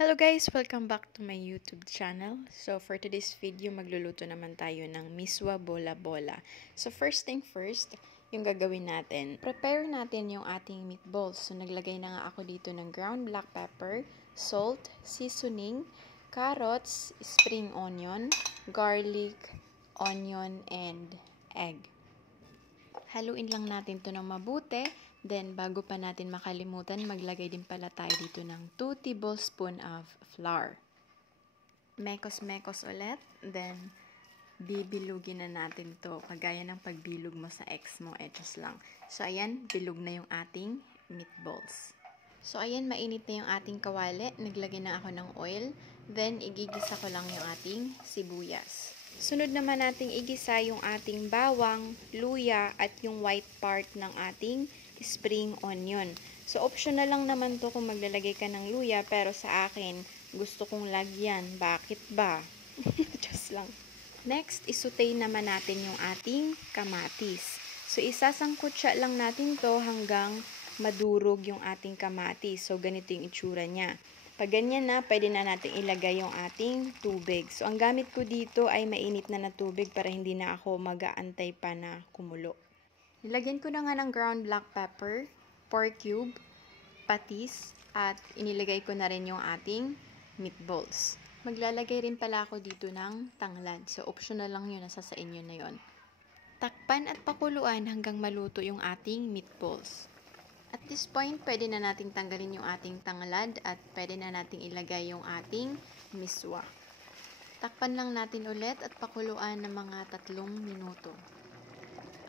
Hello guys! Welcome back to my YouTube channel. So for today's video, magluluto naman tayo ng miswa bola-bola. So first thing first, yung gagawin natin, prepare natin yung ating meatballs. So naglagay na nga ako dito ng ground black pepper, salt, seasoning, carrots, spring onion, garlic, onion, and egg. Haluin lang natin to ng mabuti. Then, bago pa natin makalimutan, maglagay din pala tayo dito ng 2 tablespoon of flour. Mekos-mekos ulit. Then, bibilugin na natin to. Kagaya ng pagbilog mo sa ex mo, just lang. So, ayan, bilog na yung ating meatballs. So, ayan, mainit na yung ating kawali. Naglagay na ako ng oil. Then, igigisa ko lang yung ating sibuyas. Sunod naman nating igisa yung ating bawang, luya, at yung white part ng ating spring onion. So, optional lang naman to kung maglalagay ka ng luya, pero sa akin, gusto kong lagyan. Bakit ba? Just lang. Next, isutay naman natin yung ating kamatis. So, isasangkot siya lang natin to hanggang madurog yung ating kamatis. So, ganito yung itsura niya. Pag ganyan na, pwede na natin ilagay yung ating tubig. So, ang gamit ko dito ay mainit na tubig para hindi na ako mag-aantay pa na kumulo. Nilagyan ko na nga ng ground black pepper, pork cube, patis, at inilagay ko na rin yung ating meatballs. Maglalagay rin pala ako dito ng tanglad. So, optional lang yun. Nasa sa inyo na yun. Takpan at pakuluan hanggang maluto yung ating meatballs. At this point, pwede na nating tanggalin yung ating tanglad at pwede na nating ilagay yung ating miswa. Takpan lang natin ulit at pakuluan ng mga 3 minuto.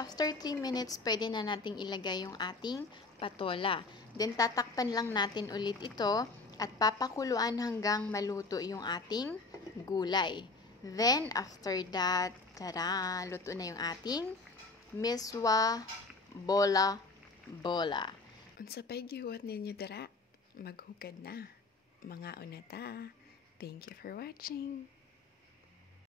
After 3 minutes, pwede na nating ilagay yung ating patola. Then, tatakpan lang natin ulit ito at papakuluan hanggang maluto yung ating gulay. Then, after that, tada! Luto na yung ating miswa bola-bola. Unsa pa'y gihuwat ninyo dara? Maghukad na. Mga unata. Thank you for watching.